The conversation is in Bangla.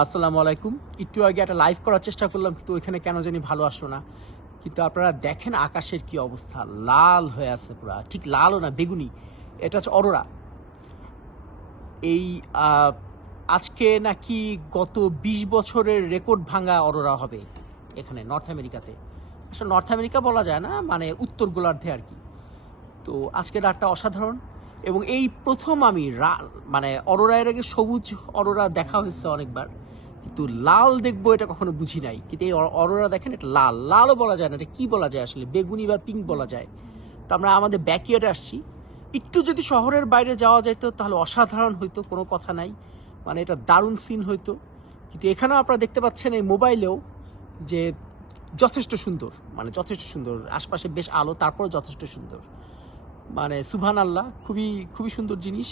আসসালামু আলাইকুম। একটু আগে একটা লাইভ করার চেষ্টা করলাম, কিন্তু ওইখানে কেন জানি ভালো আসলো না। কিন্তু আপনারা দেখেন আকাশের কি অবস্থা, লাল হয়ে আছে পুরা, ঠিক লালও না, বেগুনি। এটা হচ্ছে অরোরা। এই আহ, আজকে নাকি গত ২০ বছরের রেকর্ড ভাঙা অরোরা হবে এখানে নর্থ আমেরিকাতে। আসলে নর্থ আমেরিকা বলা যায় না, মানে উত্তর গোলার্ধে আর কি। তো আজকের রাতটা অসাধারণ, এবং এই প্রথম আমি মানে অরোরা, এর আগে সবুজ অরোরা দেখা হয়েছে অনেকবার, কিন্তু লাল দেখবো এটা কখনো বুঝি নাই। কিন্তু এই অরোরা দেখেন, এটা লাল, লালও বলা যায় না, এটা কি বলা যায় আসলে, বেগুনি বা পিঙ্ক বলা যায়। তো আমরা আমাদের ব্যাকইয়ার্ডে আসছি। একটু যদি শহরের বাইরে যাওয়া যেত তাহলে অসাধারণ হইতো, কোনো কথা নাই, মানে এটা দারুণ সিন হইতো। কিন্তু এখানেও আপনারা দেখতে পাচ্ছেন এই মোবাইলেও যে যথেষ্ট সুন্দর, মানে যথেষ্ট সুন্দর, আশপাশে বেশ আলো, তারপরে যথেষ্ট সুন্দর, মানে সুবহান আল্লাহ, খুবই খুবই সুন্দর জিনিস।